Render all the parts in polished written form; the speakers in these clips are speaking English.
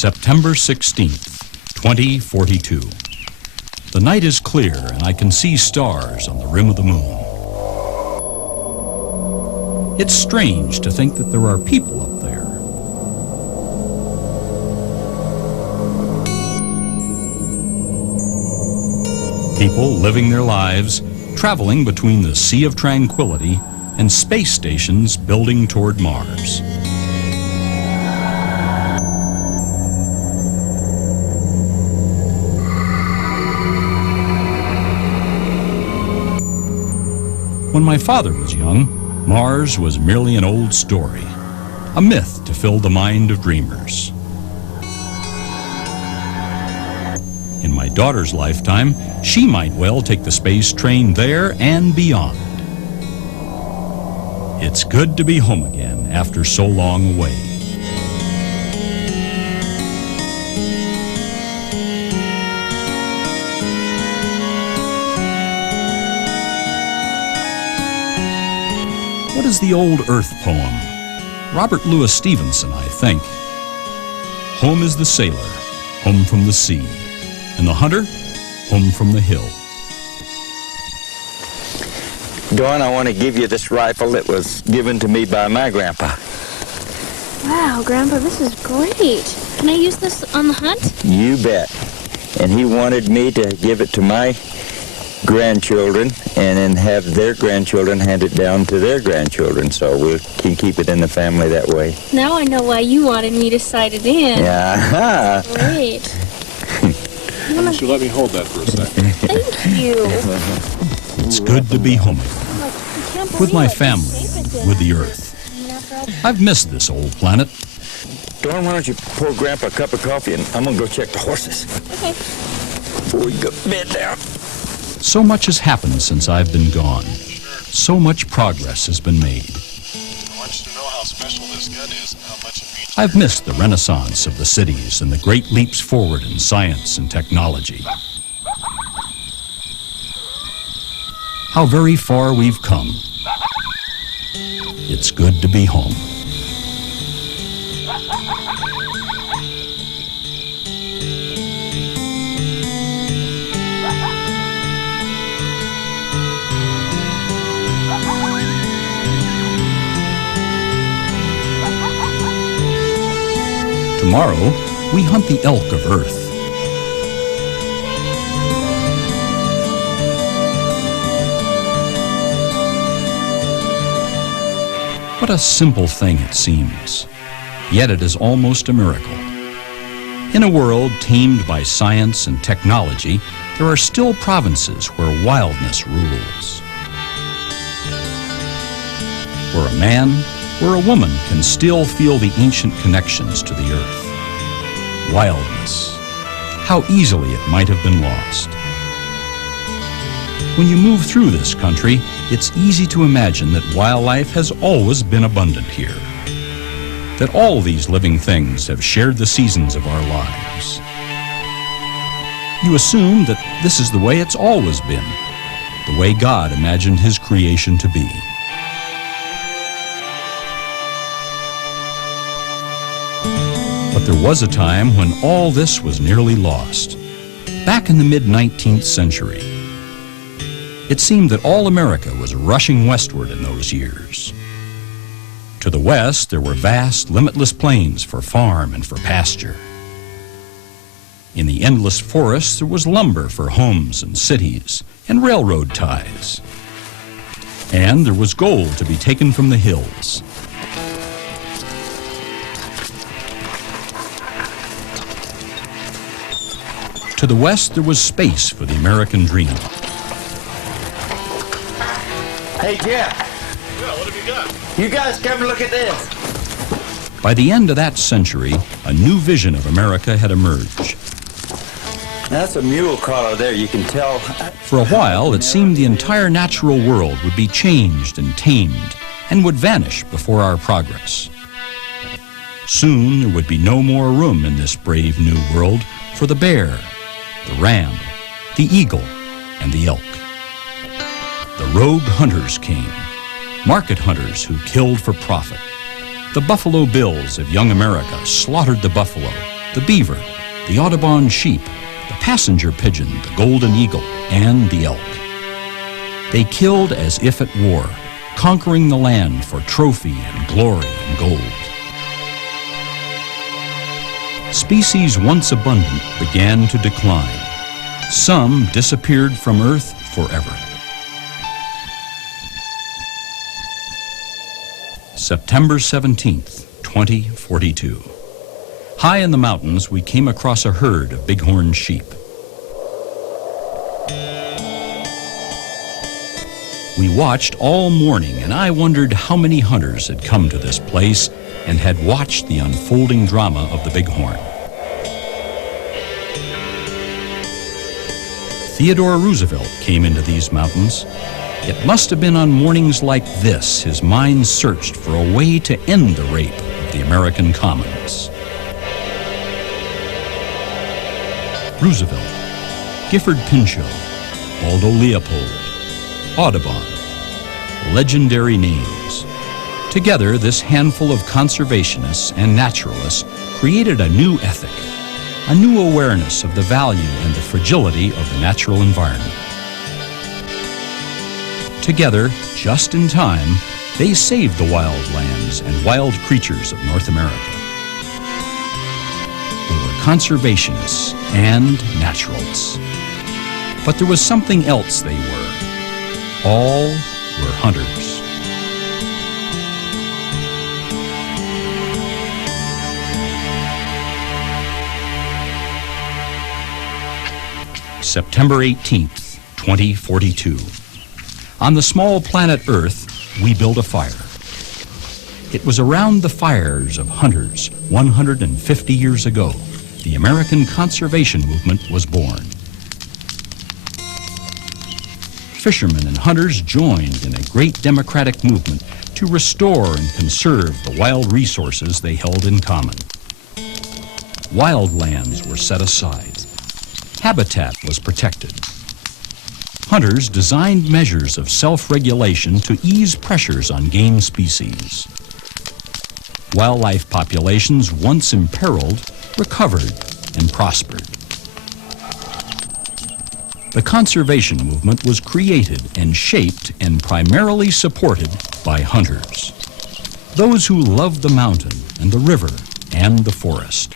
September 16th, 2042. The night is clear and I can see stars on the rim of the moon. It's strange to think that there are people up there. People living their lives, traveling between the Sea of Tranquility and space stations building toward Mars. When my father was young, Mars was merely an old story, a myth to fill the mind of dreamers. In my daughter's lifetime, she might well take the space train there and beyond. It's good to be home again after so long away. What is the old Earth poem? Robert Louis Stevenson, I think. Home is the sailor, home from the sea, and the hunter, home from the hill. Dawn, I want to give you this rifle that was given to me by my grandpa. Wow, Grandpa, this is great. Can I use this on the hunt? You bet. And he wanted me to give it to my grandchildren and then have their grandchildren hand it down to their grandchildren, so we can keep it in the family that way. Now I know why you wanted me to sight it in. Yeah. Great. Why don't you let me hold that for a second? Thank you. It's good to be home again, with my family, with the earth. I've missed this old planet. Dawn, why don't you pour Grandpa a cup of coffee and I'm going to go check the horses. Okay. Before we go bed down. So much has happened since I've been gone. So much progress has been made. I want you to know how special this gun is and how much it means. I've missed the renaissance of the cities and the great leaps forward in science and technology. How very far we've come. It's good to be home. Tomorrow, we hunt the elk of Earth. What a simple thing it seems, yet it is almost a miracle. In a world tamed by science and technology, there are still provinces where wildness rules. Where a man, where a woman can still feel the ancient connections to the earth. Wildness. How easily it might have been lost. When you move through this country, it's easy to imagine that wildlife has always been abundant here. That all these living things have shared the seasons of our lives. You assume that this is the way it's always been, the way God imagined His creation to be. But there was a time when all this was nearly lost. Back in the mid-19th century. It seemed that all America was rushing westward in those years. To the west, there were vast, limitless plains for farm and for pasture. In the endless forests, there was lumber for homes and cities and railroad ties. And there was gold to be taken from the hills. To the west, there was space for the American dream. Hey, Jeff. Yeah, what have you got? You guys come and look at this. By the end of that century, a new vision of America had emerged. That's a mule collar there, you can tell. For a while, it seemed the entire natural world would be changed and tamed and would vanish before our progress. Soon, there would be no more room in this brave new world for the bear, the ram, the eagle, and the elk. The rogue hunters came, market hunters who killed for profit. The Buffalo Bills of young America slaughtered the buffalo the beaver, the Audubon sheep, the passenger pigeon, the golden eagle, and the elk. They killed as if at war, conquering the land for trophy and glory and gold. Species once abundant began to decline. Some disappeared from Earth forever. September 17th, 2042. High in the mountains, we came across a herd of bighorn sheep. We watched all morning, and I wondered how many hunters had come to this place and had watched the unfolding drama of the bighorn. Theodore Roosevelt came into these mountains. It must have been on mornings like this his mind searched for a way to end the rape of the American commons. Roosevelt, Gifford Pinchot, Aldo Leopold, Audubon, legendary names. Together, this handful of conservationists and naturalists created a new ethic, a new awareness of the value and the fragility of the natural environment. Together, just in time, they saved the wild lands and wild creatures of North America. They were conservationists and naturalists. But there was something else they were. All were hunters. September 18th, 2042. On the small planet Earth, we built a fire. It was around the fires of hunters 150 years ago the American conservation movement was born. Fishermen and hunters joined in a great democratic movement to restore and conserve the wild resources they held in common. Wild lands were set aside. Habitat was protected. Hunters designed measures of self-regulation to ease pressures on game species. Wildlife populations once imperiled recovered and prospered. The conservation movement was created and shaped and primarily supported by hunters. Those who loved the mountain and the river and the forest.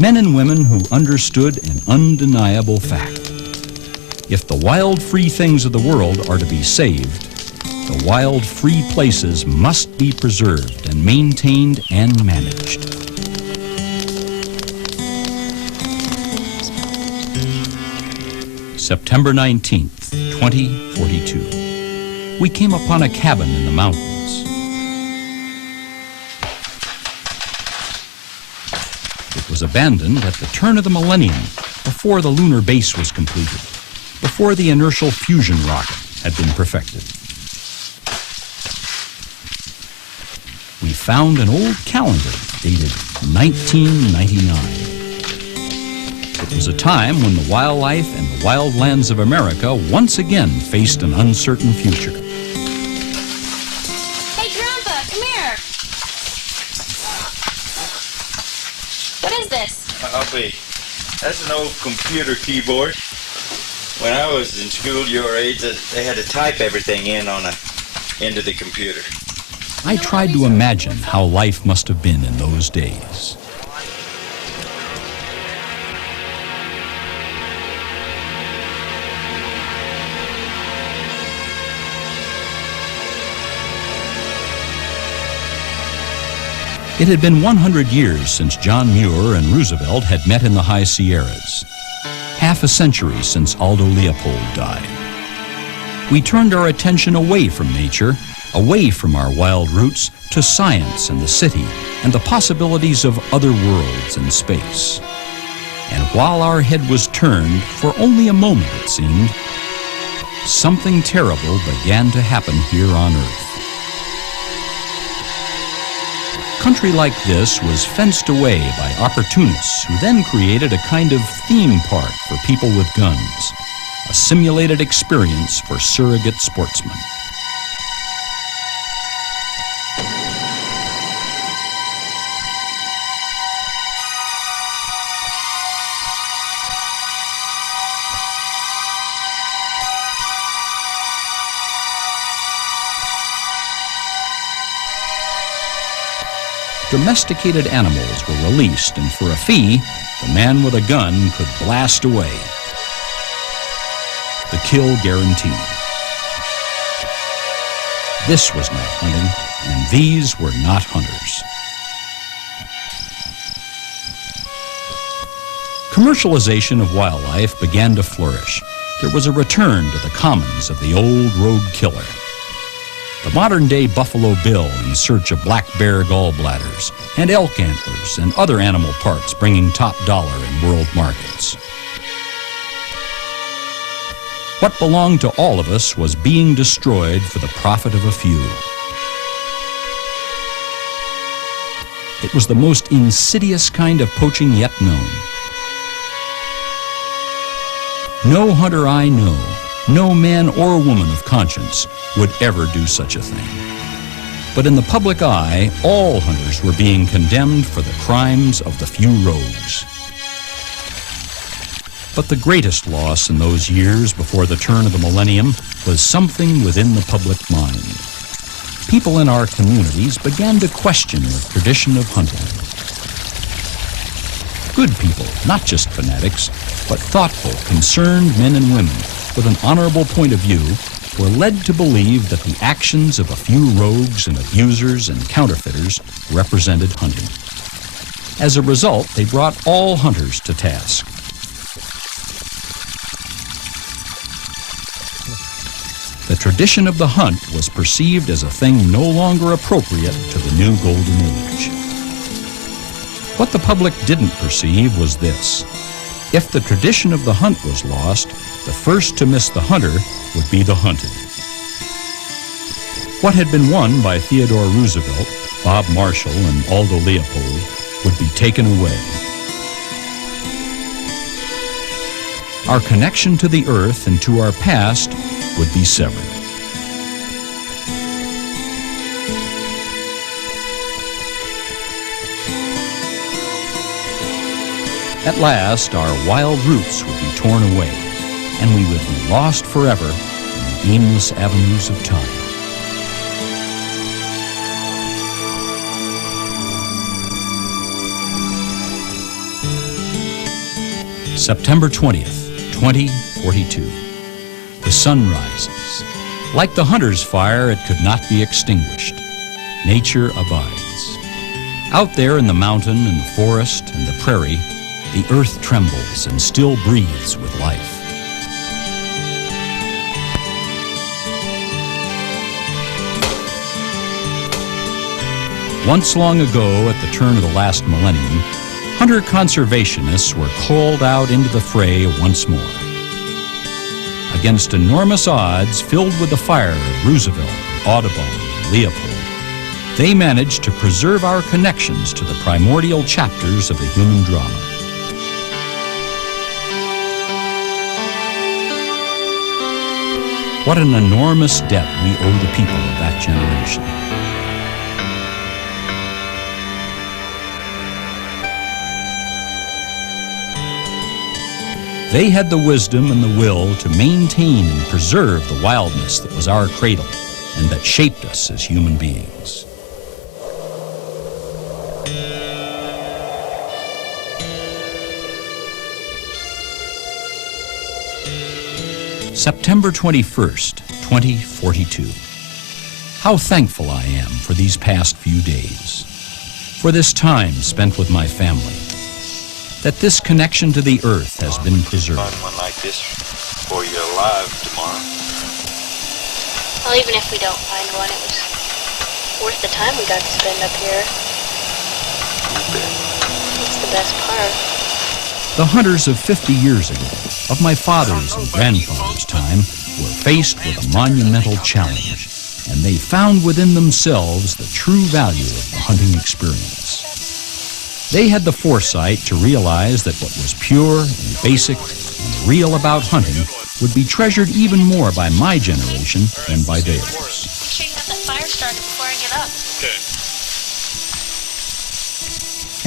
Men and women who understood an undeniable fact. If the wild free things of the world are to be saved, the wild free places must be preserved and maintained and managed. September 19th, 2042. We came upon a cabin in the mountains. It was abandoned at the turn of the millennium, before the lunar base was completed, before the inertial fusion rocket had been perfected. We found an old calendar dated 1999. It was a time when the wildlife and the wildlands of America once again faced an uncertain future. Hey, Grandpa, come here. What is this? That's an old computer keyboard. When I was in school your age, they had to type everything into the computer. I tried to imagine how life must have been in those days. It had been 100 years since John Muir and Roosevelt had met in the high Sierras. Half a century since Aldo Leopold died. We turned our attention away from nature, away from our wild roots, to science and the city and the possibilities of other worlds in space. And while our head was turned, for only a moment it seemed, something terrible began to happen here on Earth. Country like this was fenced away by opportunists who then created a kind of theme park for people with guns, a simulated experience for surrogate sportsmen. domesticated animals were released, and for a fee, the man with a gun could blast away. The kill guaranteed. This was not hunting, and these were not hunters. Commercialization of wildlife began to flourish. There was a return to the commons of the old road killer. The modern-day buffalo bill in search of black bear gallbladders, and elk antlers and other animal parts bringing top dollar in world markets. What belonged to all of us was being destroyed for the profit of a few. It was the most insidious kind of poaching yet known. No hunter I know, no man or woman of conscience, would ever do such a thing. But in the public eye, all hunters were being condemned for the crimes of the few rogues. But the greatest loss in those years before the turn of the millennium was something within the public mind. People in our communities began to question the tradition of hunting. Good people, not just fanatics, but thoughtful, concerned men and women with an honorable point of view, were led to believe that the actions of a few rogues and abusers and counterfeiters represented hunting. As a result, they brought all hunters to task. The tradition of the hunt was perceived as a thing no longer appropriate to the new golden age. What the public didn't perceive was this. If the tradition of the hunt was lost, the first to miss the hunter would be the hunted. What had been won by Theodore Roosevelt, Bob Marshall, and Aldo Leopold would be taken away. Our connection to the earth and to our past would be severed. At last, our wild roots would be torn away, and we would be lost forever in the aimless avenues of time. September 20th, 2042. The sun rises. Like the hunter's fire, it could not be extinguished. Nature abides. Out there in the mountain and the forest and the prairie, the earth trembles and still breathes with life. Once long ago, at the turn of the last millennium, hunter conservationists were called out into the fray once more. Against enormous odds, filled with the fire of Roosevelt, Audubon, and Leopold, they managed to preserve our connections to the primordial chapters of the human drama. What an enormous debt we owe the people of that generation. They had the wisdom and the will to maintain and preserve the wildness that was our cradle and that shaped us as human beings. September 21st, 2042. How thankful I am for these past few days, for this time spent with my family, that this connection to the earth has been preserved. Find one like this for you alive tomorrow. Well, even if we don't find one, it was worth the time we got to spend up here. That's the best part. The hunters of 50 years ago, of my father's and grandfather's time, were faced with a monumental challenge, and they found within themselves the true value of the hunting experience. They had the foresight to realize that what was pure and basic and real about hunting would be treasured even more by my generation than by theirs. Make sure you have that fire started before I get up. Okay.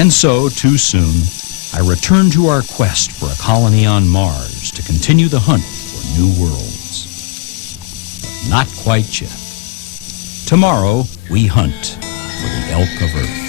And so, too soon, I return to our quest for a colony on Mars to continue the hunt for new worlds. But not quite yet. Tomorrow, we hunt for the elk of Earth.